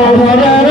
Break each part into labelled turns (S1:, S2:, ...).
S1: Oh,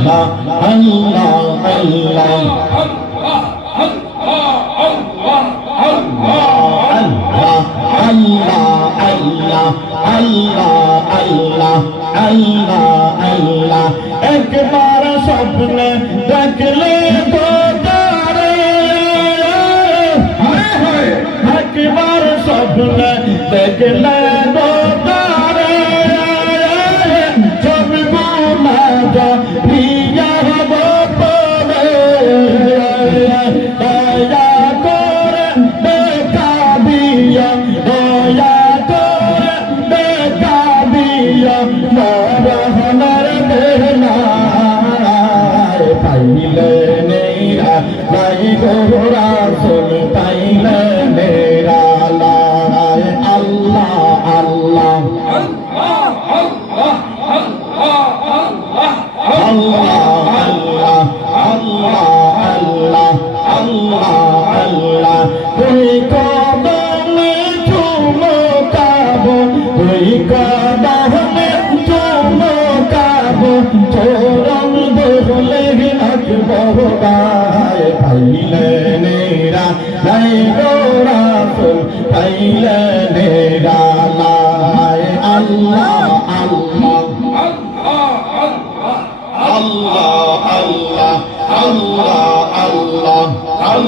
S1: আল্লাহ আল্লাহ আল্লাহ। একবার স্বপ্নে দেখলে তো তারে হ্যাঁ, হ্যাঁ। একবার স্বপ্নে দেখলে লাগিল রাসুল তাই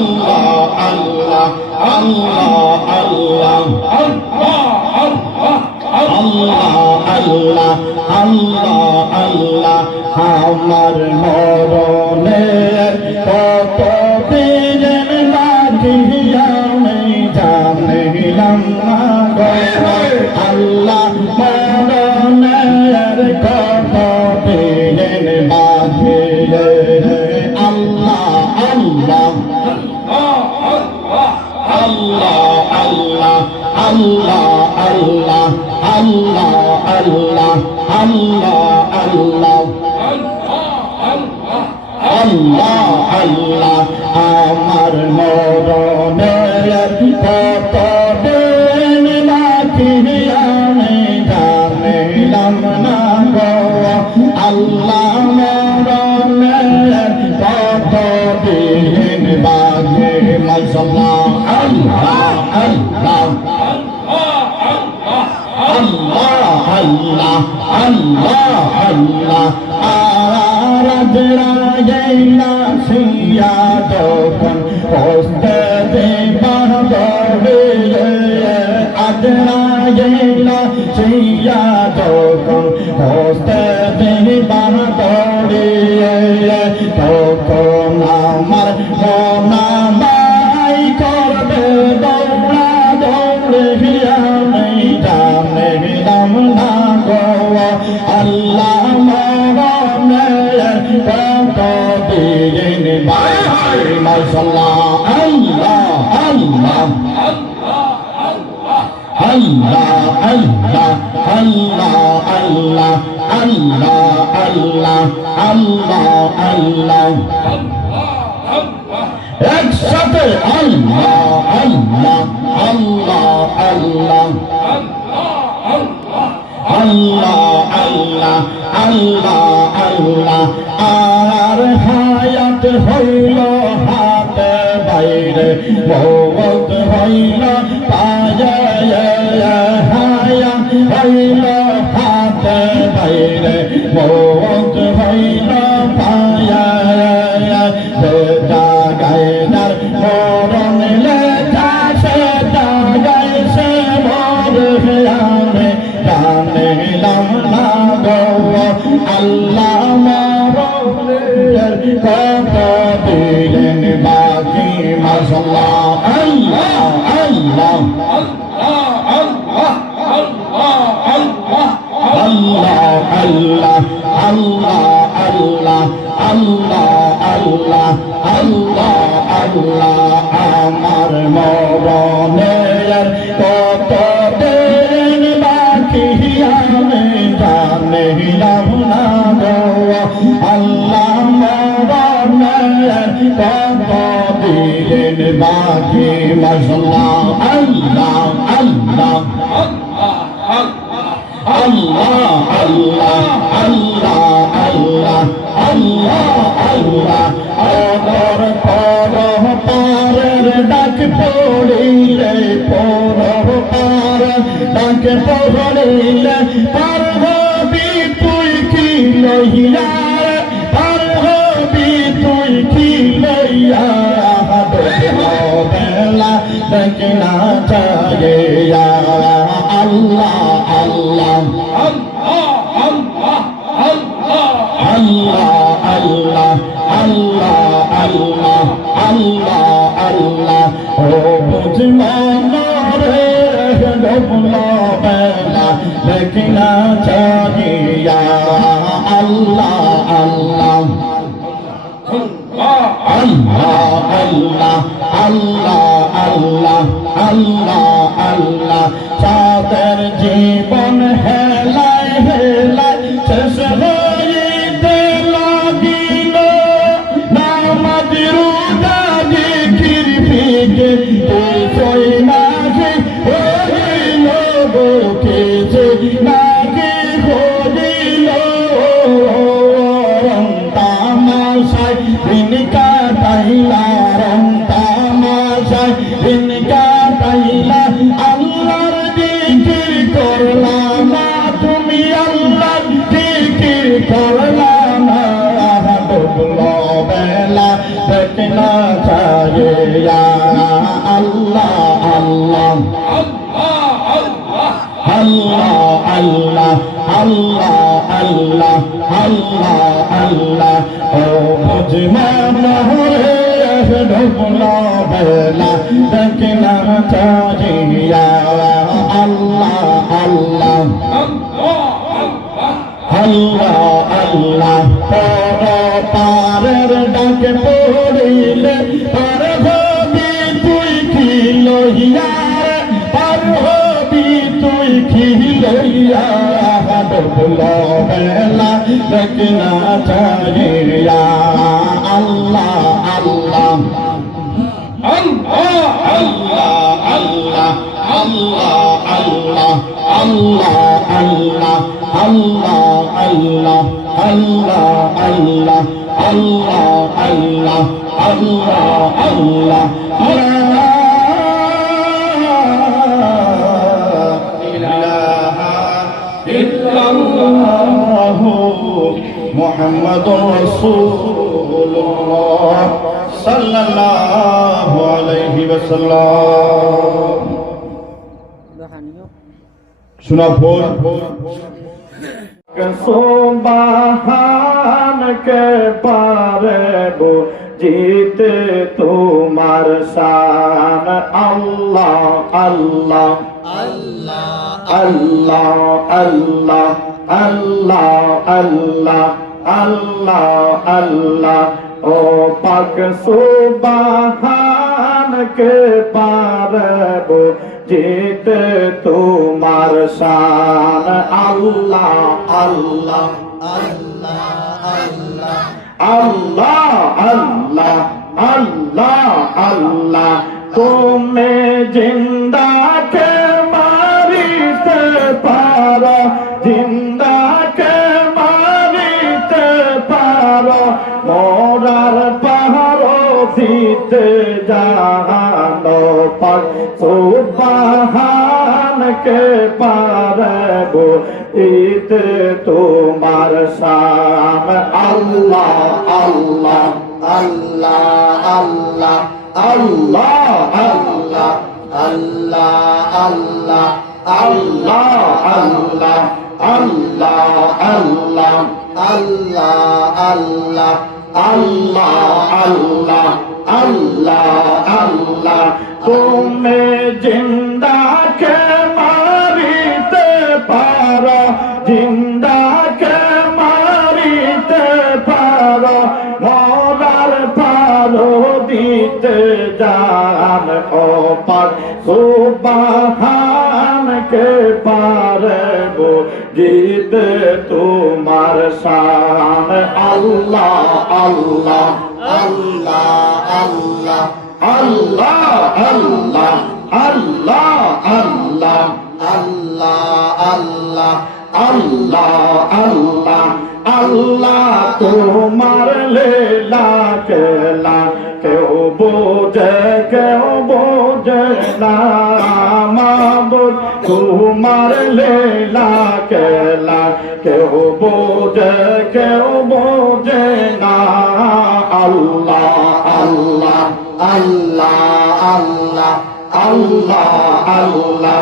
S1: Allah, Allah, Allah, Allah, Allah, Allah, Allah, Allah, আমার মরণের কত দিন লাগিয়া নেই জানিলাম না আল্লাহ আল্লাহ আল্লাহ। আল্লাহ আল্লাহ, আমার মরণের পত আল্লাহ মরণের পত দিন বাগে মজলা আল্লাহ আল্লাহ। আল্লাহ আল্লাহ। আল্লাহ আল্লাহ, আরাধনা জৈনা সিয়া তখন হস্তে দেবাহ দবে আদনা জৈনা সিয়া তখন হস্তে দেবাহ দবে মাশাল্লাহ আল্লাহ আল্লাহ আল্লাহ আল্লাহ আল্লাহ আল্লাহ আল্লাহ আল্লাহ আল্লাহ আল্লাহ একসাথে আল্লাহ আল্লাহ আল্লাহ আল্লাহ আল্লাহ আল্লাহ আল্লাহ আল্লাহ আর হায়াত হাতে মৌত হইল পায়ে হায়াত হইল হাতে বাইরে মৌত হইল। বাকি মশলা আল্লাহ আল্লাহ আল্লাহ আল্লাহ আল্লাহ আল্লাহ আল্লাহ আল্লাহ অমর পর পারের ডাক পড়িলে পর পার ডাক পড়িলে পার হবি তুই কি লইয়ার দেখনা চাহে আল্লাহ আল্লাহ আল্লাহ আল্লাহ আল্লাহ আল্লাহ আল্লাহ আল্লাহ ও বুঝমান রে ডবলা বেলা দেখনা চাহিয়া আল্লাহ আল্লাহ চাঁদের জীবন হেলায় হেলায়, শেষ হইতে লাগিল নামাজ রোজা জিকির ফিকে তুই নাকি হইল বুকে যে নাকি হইল। তামাশায় দিন কাটাইলা চাহিয়া আল্লাহ আল্লাহ আল্লাহ আল্লাহ পর পারের ডাকে পড়িলে পার হবি তুই কি লইয়ার পার হবি তুই কি লইয়া ডুবল বেলা দেখনা আল্লাহ আল্লাহ আল্লাহ আল্লাহ আল্লাহ আল্লাহ আল্লাহ আল্লাহ আল্লাহ আল্লাহ আল্লাহ আল্লাহ আল্লাহ محمد رسول الله صلى الله عليه وسلم সোনাপুর সোবাহানকে পারব জিতে তোমার শান। আল্লাহ আল্লাহ আল্লাহ আল্লাহ আল্লাহ আল্লাহ আল্লাহ আল্লাহ। ও পাক সোবাহানকে পারব যেতে তোমার শান। আল্লাহ আল্লাহ আল্লাহ আল্লাহ আল্লাহ আল্লাহ। আল্লাহ আল্লাহ তুমি জিন্দা কে পারব ইতে তোমার শান আল্লাহ আল্লাহ আল্লাহ আল্লাহ আল্লাহ আল্লাহ আল্লাহ আল্লাহ আল্লাহ আল্লাহ আল্লাহ আল্লাহ আল্লাহ আল্লাহ আল্লাহ আল্লাহ আল্লাহ আল্লাহ তুমি জিন্দাকে জিন্দাকে মারিতে পারো, মরার পারো দিতে জান ও পাক সুবাহান কে পারব জিতে তোমার শান। আল্লাহ আল্লাহ আল্লাহ আল্লাহ আল্লাহ আল্লাহ। আল্লাহ আল্লাহ আল্লাহ তোমার লীলা কেলা কেউ বোঝে কেউ বোঝে না। মাবুদ তোমার লীলা কেলা কেউ বোঝে কেউ বোঝে না। আল্লাহ আল্লাহ আল্লাহ আল্লাহ আল্লাহ আল্লাহ।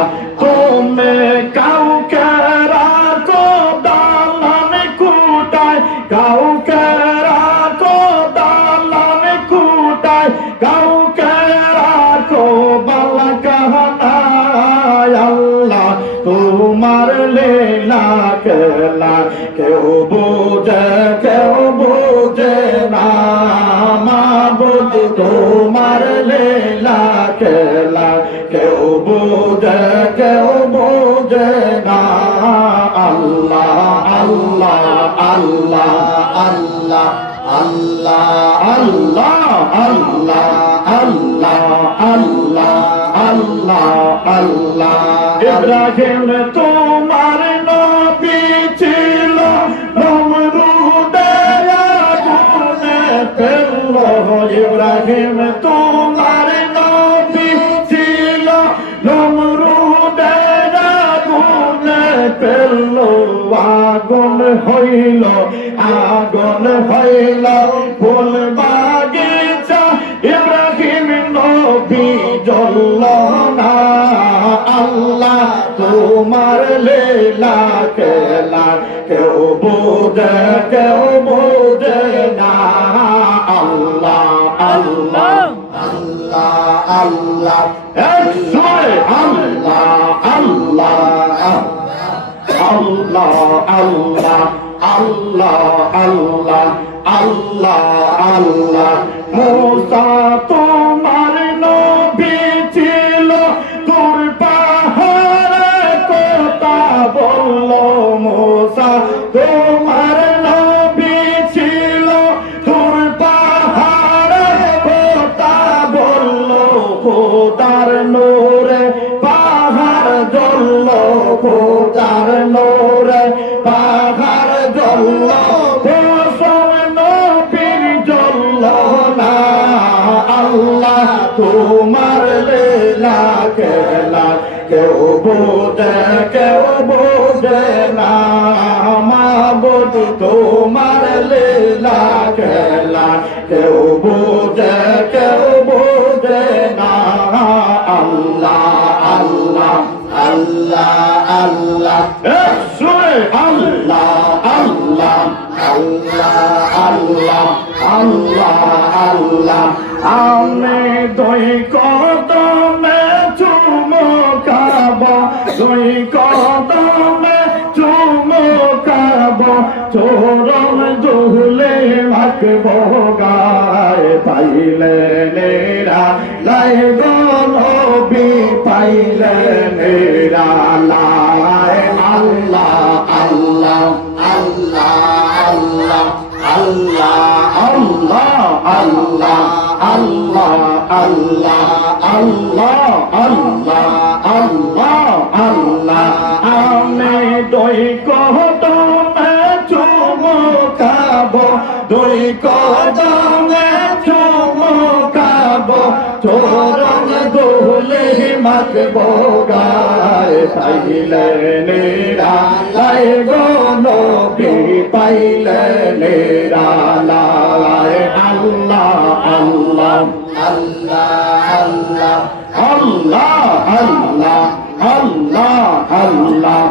S1: আল্লাহ আল্লাহ আল্লাহ আল্লাহ আল্লাহ আল্লাহ আল্লাহ আল্লাহ আল্লাহ। ইব্রাহিম তোমার ফেলল আগুন হইল আগুন হইল। ফুল বাগিচা ইব্রাহিম নবী জ্বলল না আল্লাহ তোমার লীলা কেলা কেউ বোঝে কেউ বোঝে না। আল্লাহ আল্লাহ আল্লাহ আল্লাহ। আল্লাহ আল্লাহ আল্লাহ আল্লাহ আল্লাহ আল্লাহ। মোসা তোমার লীলা কেলা কেউ বোঝে কেউ বোঝে না মাবুদ তোমার লীলা খেলা কেউ বোঝে কেউ বোঝে না আল্লাহ আল্লাহ আল্লাহ আল্লাহ আল্লাহ আল্লাহ আল্লাহ আল্লাহ আল্লাহ আল্লাহ আমি দুই কদমে চুমকাব দুই কদমে চুমকাব চোরম দুহলে মাকব গায়। পাইলে নেরা, লাই গনবি পাইলে নেরা, লাই আল্লাহ আল্লাহ আল্লাহ আল্লাহ আল্লাহ আল্লাহ আল্লাহ। আল্লাহ আল্লাহ আল্লাহ আল্লাহ আল্লাহ আল্লাহ আমি দই কদমে চুমকাব দই কদমে চুমকাব চোরন দোলে মাকব গায় পাইলে নেরা লাই গনবি পাইলে নেরা লাই আল্লাহ আল্লাহ আল্লাহ আল্লাহ আল্লাহ আল্লাহ আল্লাহ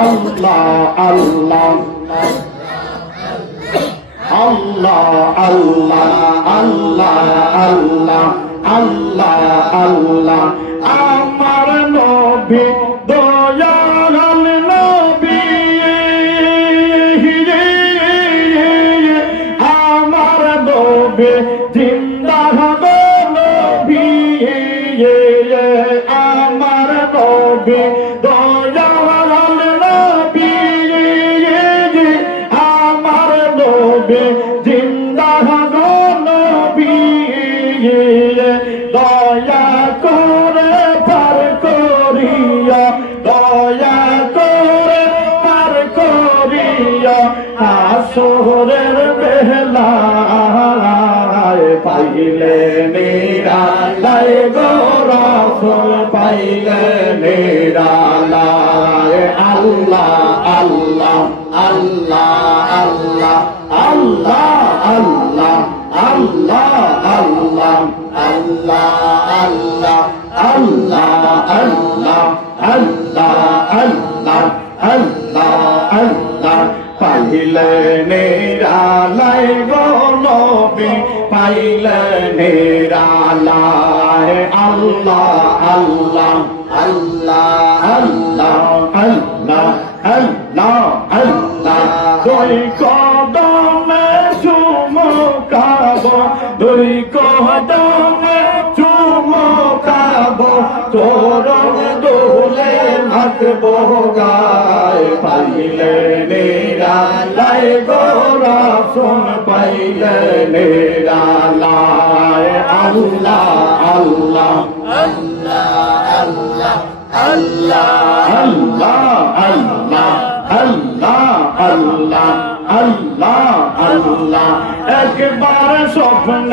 S1: আল্লাহ আল্লাহ আল্লাহ আল্লাহ আল্লাহ আল্লাহ আল্লাহ আল্লাহ আমার নবী দয়া করে পার করিয়া আসরের বেলায় পাইলে নিরালায় গরফল পাইলে নিরালায় আল্লাহ আল্লাহ আল্লাহ আল্লাহ আল্লাহ আল্লাহ আল্লাহ আল্লাহ আল্লাহ আল্লাহ আল্লাহ আল্লাহ আল্লাহ আল্লাহ আল্লাহ আল্লাহ পাইলে নিরালায় গো নবী পাইলে নিরালায় আল্লাহ আল্লাহ আল্লাহ আল্লাহ আল্লাহ আল্লাহ আল্লাহ দুই গোরা শুন পাইলে নিরালায় আল্লাহ আল্লাহ। আল্লাহ আল্লাহ আল্লাহ। আল্লাহ আল্লাহ আল্লাহ। একবার স্বপ্ন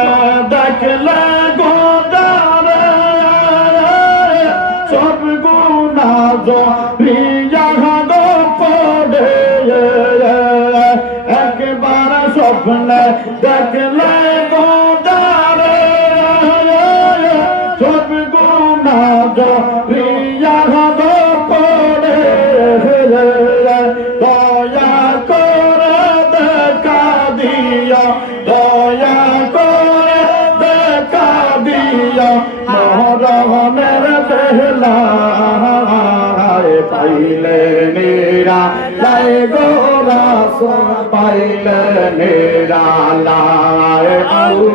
S1: স্বপ্ন দেখলে গোদারে সব গুণা রিয়া গো পড়ে দয়া করে দেখা দিও, দয়া করে দেখা দিও মরণের বেলায় পাইলে নিরা লাই গোরা সোন পাইলে নিরা।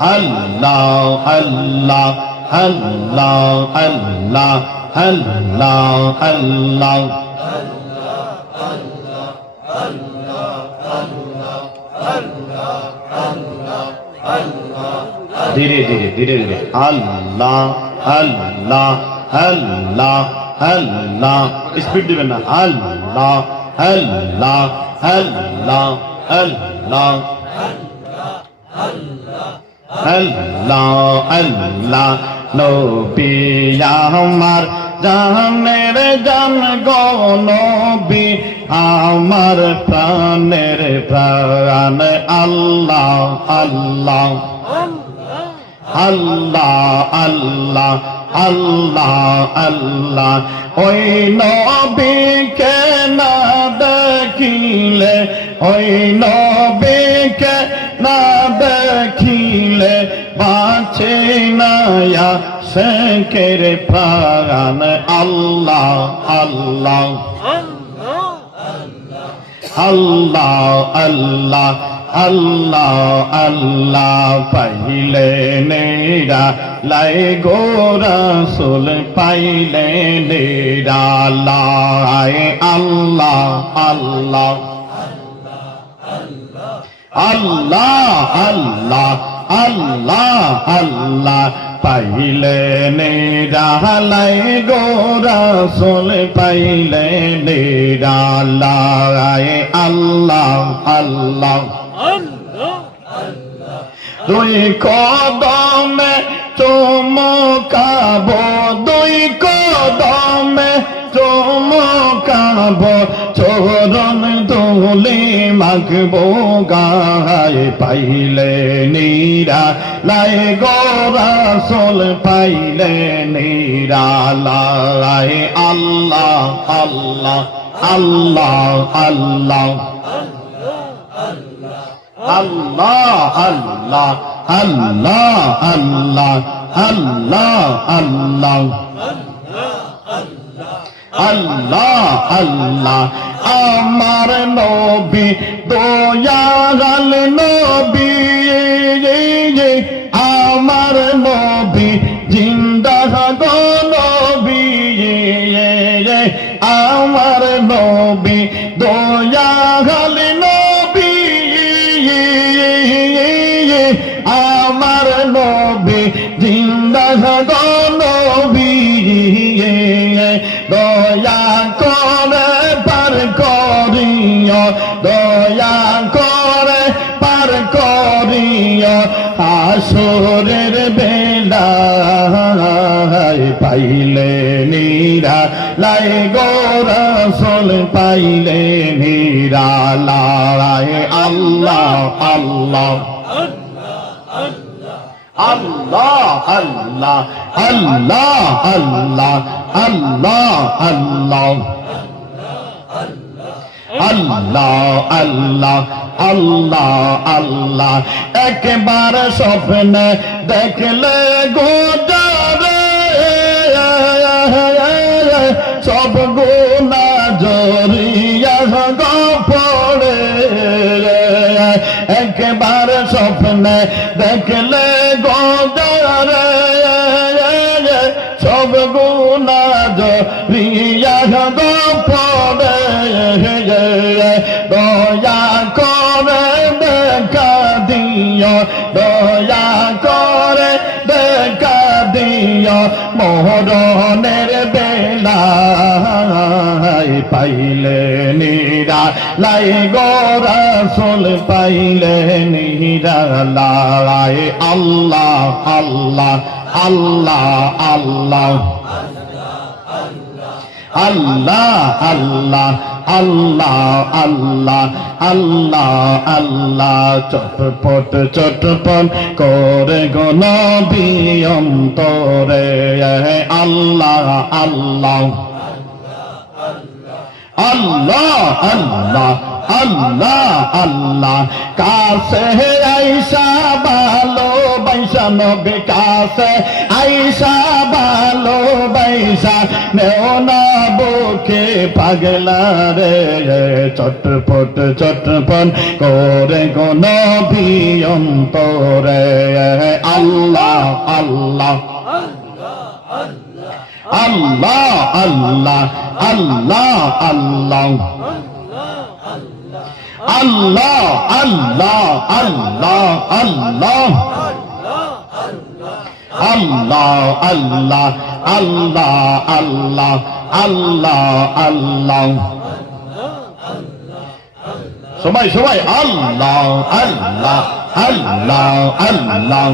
S2: Allah Allah Allah Allah Allah Allah ধীরে ধীরে ধীরে ধীরে আল্লাহ আল্লাহ আল্লাহ আল্লাহ স্পিড দিবেন না আল্লাহ আল্লাহ আল্লাহ আল্লাহ আল্লাহ আল্লাহ নবী আমার জানের জান গো নবী আমার প্রাণের প্রাণ। আল্লাহ আল্লাহ আল্লাহ আল্লাহ আল্লাহ আল্লাহ। ওই নবীকে না দেখিলে, ওই নবীকে না বাঁচে নায়া শেখের প্রাণ আল্লাহ আল্লাহ আল্লাহ আল্লাহ আল্লাহ আল্লাহ পাইলে নেরা লাই গোরা সুল পাইলে নেরা লাই আল্লাহ আল্লাহ আল্লাহ আল্লাহ আল্লাহ আল্লাহ আল্লাহ
S1: পাইলে নিরালাই গোরা সোল পাইলে নিরালাই আল্লাহ আল্লাহ। দুই কদমে চমকাব দুই কদমে চমকাব চরণ দোলে মাগব গায়ে পাইলে নীরা লাই গোরা সোল পাইলে নীরা লাই আল্লাহ আল্লাহ আল্লাহ আল্লাহ আল্লাহ আল্লাহ আল্লাহ আল্লাহ আল্লাহ আল্লাহ আল্লাহ আল্লাহ আমার নবী দয়াল নবী আমার পাইলে নীরা লাই আল্লাহ আল্লাহ। আল্লাহ আল্লাহ আল্লাহ আল্লাহ আল্লাহ আল্লাহ। আল্লাহ আল্লাহ আল্লাহ আল্লাহ। একবার স্বপ্নে দেখলে গোজারে সব গুণা দেখলে গোজারে, সব গুণা জরিয়া গো পড়ে। দয়া করে দেখা দিও, দয়া করে দেখা দিও। মোহরনের বেলা পাইলে নিরা লাই গোরা সোল পাইলে নিরা লাই আল্লাহ আল্লাহ আল্লাহ আল্লাহ। আল্লাহ আল্লাহ আল্লাহ আল্লাহ আল্লাহ আল্লাহ। চটপট চটপট করে গনবিয়ম তোরে আল্লাহ আল্লাহ। আল্লাহ আল্লাহ আল্লাহ আল্লাহ। কাছে আইসা ভালো বাইসা, নবে কাছে আইসা ভালো বাইসা। নেও না বুকে পাগলা রে চটপট চটপট করে গো নবিয়ম তোরে আল্লাহ আল্লাহ। আল্লাহ আল্লাহ আল্লাহ আল্লাহ আল্লাহ আল্লাহ আল্লাহ আল্লাহ আল্লাহ আল্লাহ আল্লাহ আল্লাহ আল্লাহ আল্লাহ সবাই সবাই আল্লাহ আল্লাহ আল্লাহ আল্লাহ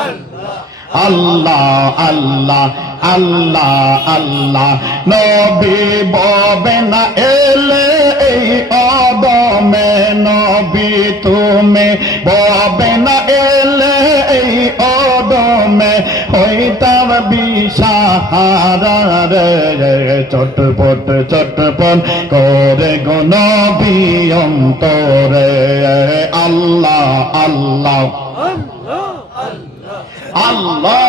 S1: আল্লাহ আল্লাহ আল্লাহ আল্লাহ আল্লাহ। নবী ববে না এলে এই অদমে। নবী তুমি ববে না এলে এই অদমে। হইতাম বিশাহারা রে, চটপট চটপট করে গো নবী অন্তরে। আল্লাহ আল্লাহ।